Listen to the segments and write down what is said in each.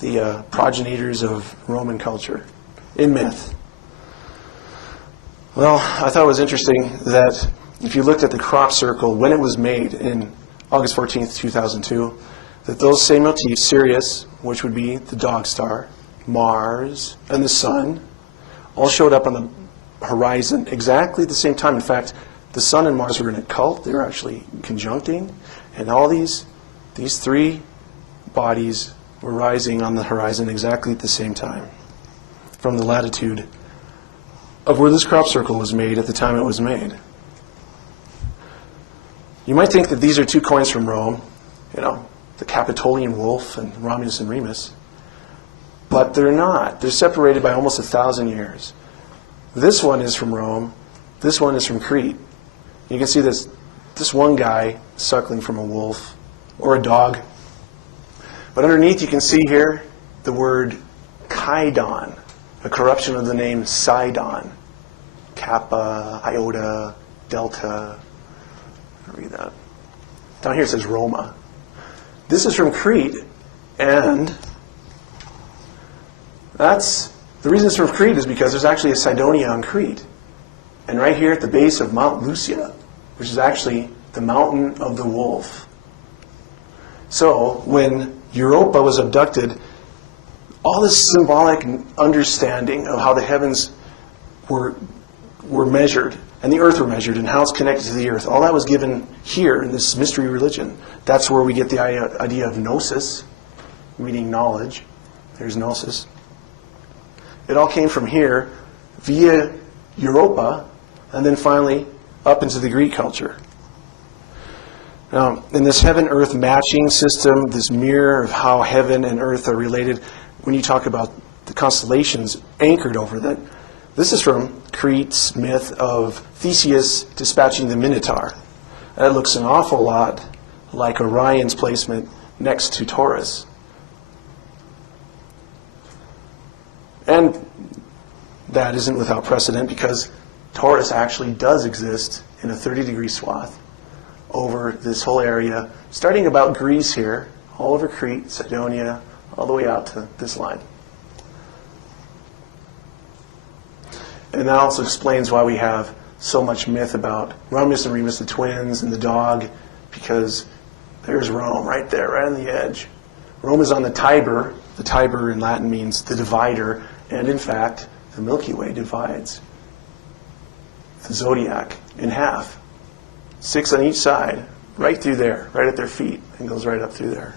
the progenitors of Roman culture in myth. Well, I thought it was interesting that if you looked at the crop circle when it was made in August 14th, 2002, that those same motifs, Sirius, which would be the dog star, Mars, and the sun, all showed up on the horizon exactly at the same time. In fact, the sun and Mars were in a cult. They were actually conjuncting, and all these three bodies were rising on the horizon exactly at the same time from the latitude of where this crop circle was made at the time it was made. You might think that these are two coins from Rome, the Capitolian wolf and Romulus and Remus, but they're not. They're separated by almost 1,000 years. This one is from Rome. This one is from Crete. You can see this one guy suckling from a wolf or a dog. But underneath you can see here the word Chidon, a corruption of the name Sidon. Kappa, iota, delta. Read that. Down here it says Roma. This is from Crete, and the reason it's from Crete is because there's actually a Cydonia on Crete. And right here at the base of Mount Lucia, which is actually the mountain of the wolf. So when Europa was abducted, all this symbolic understanding of how the heavens were measured and the earth were measured and how it's connected to the earth, all that was given here in this mystery religion. That's where we get the idea of gnosis, meaning knowledge. There's gnosis. It all came from here via Europa and then finally up into the Greek culture. Now, in this heaven-earth matching system, this mirror of how heaven and earth are related, when you talk about the constellations anchored over that, this is from Crete's myth of Theseus dispatching the Minotaur. That looks an awful lot like Orion's placement next to Taurus. And that isn't without precedent because Taurus actually does exist in a 30-degree swath over this whole area, starting about Greece here, all over Crete, Cydonia, all the way out to this line. And that also explains why we have so much myth about Romulus and Remus, the twins, and the dog, because there's Rome right there, right on the edge. Rome is on the Tiber. The Tiber in Latin means the divider, and in fact, the Milky Way divides the zodiac in half. 6 on each side, right through there, right at their feet, and goes right up through there.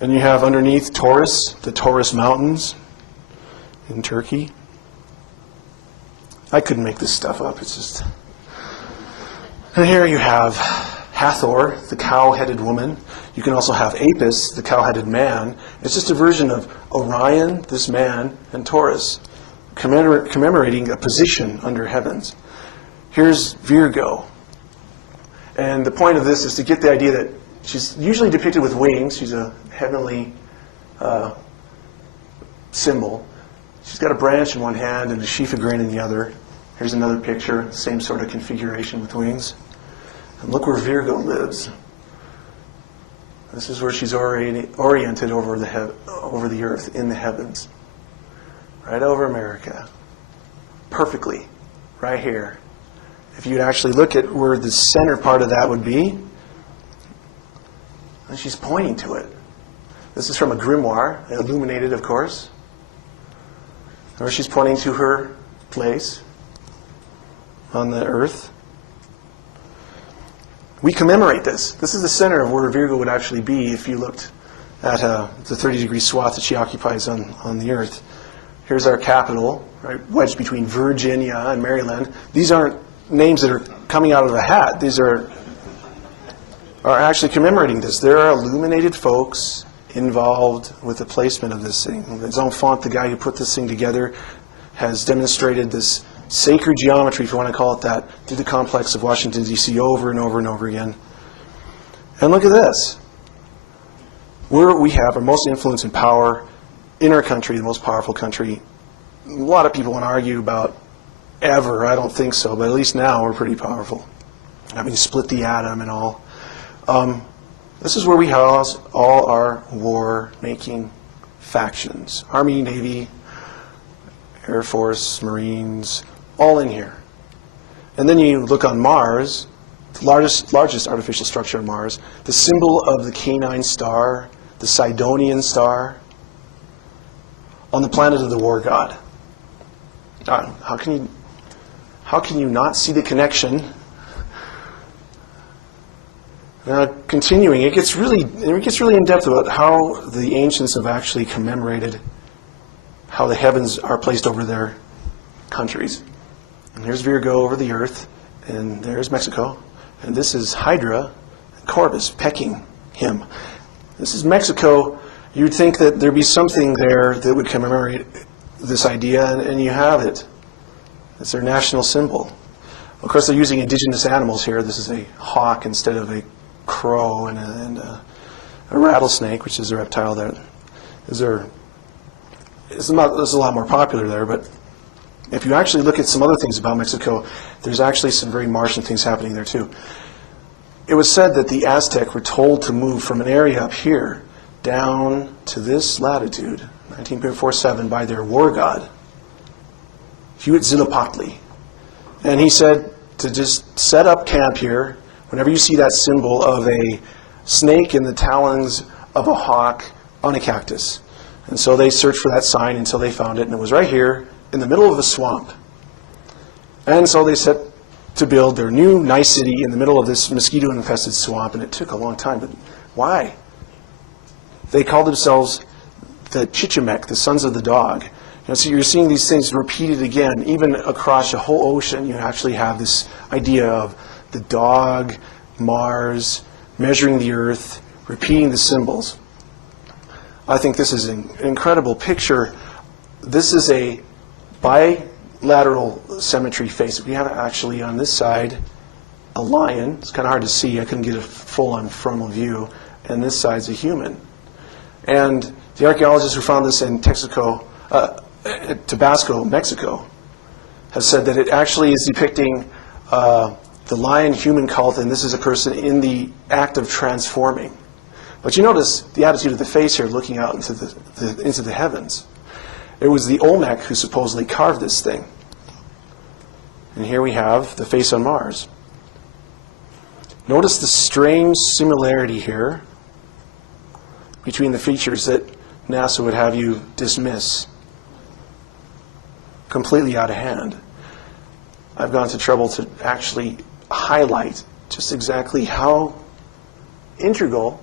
And you have underneath Taurus, the Taurus Mountains in Turkey. I couldn't make this stuff up. It's just... And here you have Hathor, the cow-headed woman. You can also have Apis, the cow-headed man. It's just a version of Orion, this man, and Taurus, commemorating a position under heavens. Here's Virgo. And the point of this is to get the idea that she's usually depicted with wings. She's a heavenly symbol. She's got a branch in one hand and a sheaf of grain in the other. Here's another picture, same sort of configuration with wings. And look where Virgo lives. This is where she's oriented over the earth, in the heavens. Right over America. Perfectly. Right here. If you'd actually look at where the center part of that would be, and she's pointing to it. This is from a grimoire, illuminated, of course. Where she's pointing to her place on the earth. We commemorate this. This is the center of where Virgo would actually be if you looked at the 30-degree swath that she occupies on the earth. Here's our capital, right, wedged between Virginia and Maryland. These aren't names that are coming out of a hat. These are actually commemorating this. There are illuminated folks involved with the placement of this thing. His own font, the guy who put this thing together, has demonstrated this sacred geometry, if you want to call it that, through the complex of Washington, D.C. over and over and over again. And look at this. Where we have our most influence and power in our country, the most powerful country. A lot of people want to argue about ever. I don't think so, but at least now we're pretty powerful, having split the atom and all. This is where we house all our war-making factions. Army, Navy, Air Force, Marines, all in here. And then you look on Mars, the largest artificial structure on Mars, the symbol of the canine star, the Sidonian star, on the planet of the war god. How can you not see the connection? Continuing, it gets really in depth about how the ancients have actually commemorated how the heavens are placed over their countries. And here's Virgo over the earth, and there's Mexico, and this is Hydra, and Corvus pecking him. This is Mexico. You'd think that there'd be something there that would commemorate this idea, and you have it. It's their national symbol. Of course, they're using indigenous animals here. This is a hawk instead of a crow, and a rattlesnake, which is a reptile that is a lot more popular there. But if you actually look at some other things about Mexico, there's actually some very Martian things happening there too. It was said that the Aztec were told to move from an area up here down to this latitude, 19.47, by their war god, Huitzilopochtli. And he said to just set up camp here whenever you see that symbol of a snake in the talons of a hawk on a cactus. And so they searched for that sign until they found it, and it was right here in the middle of a swamp. And so they set to build their new nice city in the middle of this mosquito-infested swamp, and it took a long time. But why? They called themselves the Chichimec, the sons of the dog. And so you're seeing these things repeated again, even across a whole ocean. You actually have this idea of the dog, Mars, measuring the earth, repeating the symbols. I think this is an incredible picture. This is a bilateral symmetry face. We have actually on this side a lion. It's kind of hard to see. I couldn't get a full-on frontal view. And this side's a human. And the archaeologists who found this in Tabasco, Mexico, have said that it actually is depicting the lion-human cult, and this is a person in the act of transforming. But you notice the attitude of the face here, looking out into the heavens. It was the Olmec who supposedly carved this thing. And here we have the face on Mars. Notice the strange similarity here between the features that NASA would have you dismiss completely out of hand. I've gone to trouble to actually highlight just exactly how integral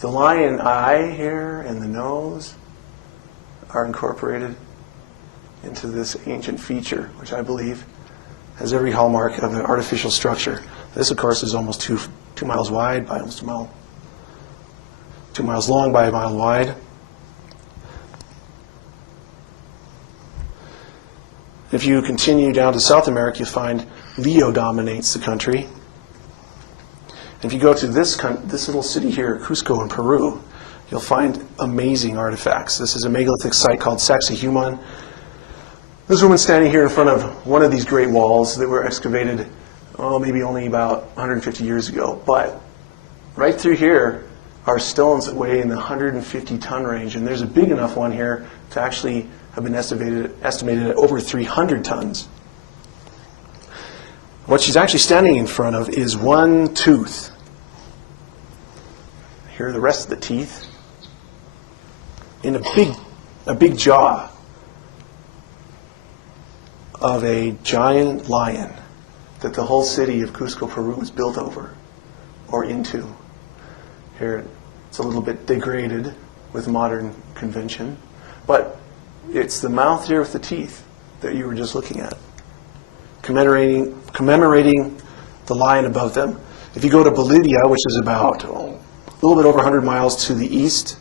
the lion eye here and the nose are incorporated into this ancient feature, which I believe has every hallmark of an artificial structure. This, of course, is almost 2 miles wide by almost a mile, 2 miles long by a mile wide. If you continue down to South America, you find Leo dominates the country. If you go to this little city here, Cusco in Peru, you'll find amazing artifacts. This is a megalithic site called Sacsayhuaman. This woman standing here in front of one of these great walls that were excavated, maybe only about 150 years ago. But right through here are stones that weigh in the 150-ton range, and there's a big enough one here to actually have been estimated at over 300 tons. What she's actually standing in front of is one tooth. Here are the rest of the teeth in a big jaw of a giant lion that the whole city of Cusco, Peru is built over or into. Here it's a little bit degraded with modern convention, but it's the mouth here with the teeth that you were just looking at, commemorating the lion above them. If you go to Bolivia, which is about a little bit over 100 miles to the east,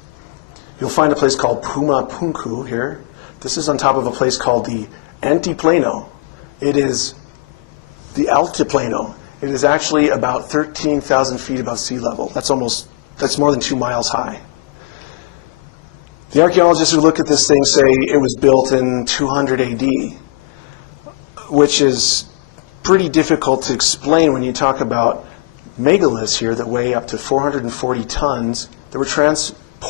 you'll find a place called Puma Punku here. This is on top of a place called the Antiplano. It is the Altiplano. It is actually about 13,000 feet above sea level. That's more than 2 miles high. The archaeologists who look at this thing say it was built in 200 AD, which is pretty difficult to explain when you talk about megaliths here that weigh up to 440 tons that were